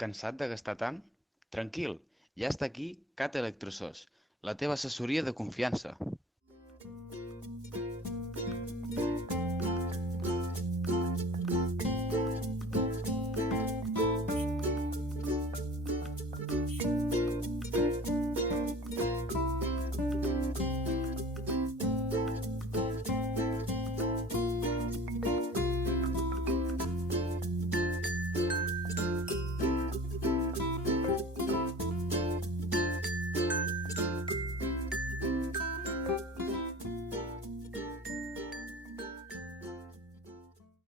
Cansat de gastar tant? Tranquil, ja està aquí CATELECTROSOS, la teva assessoria de confiança.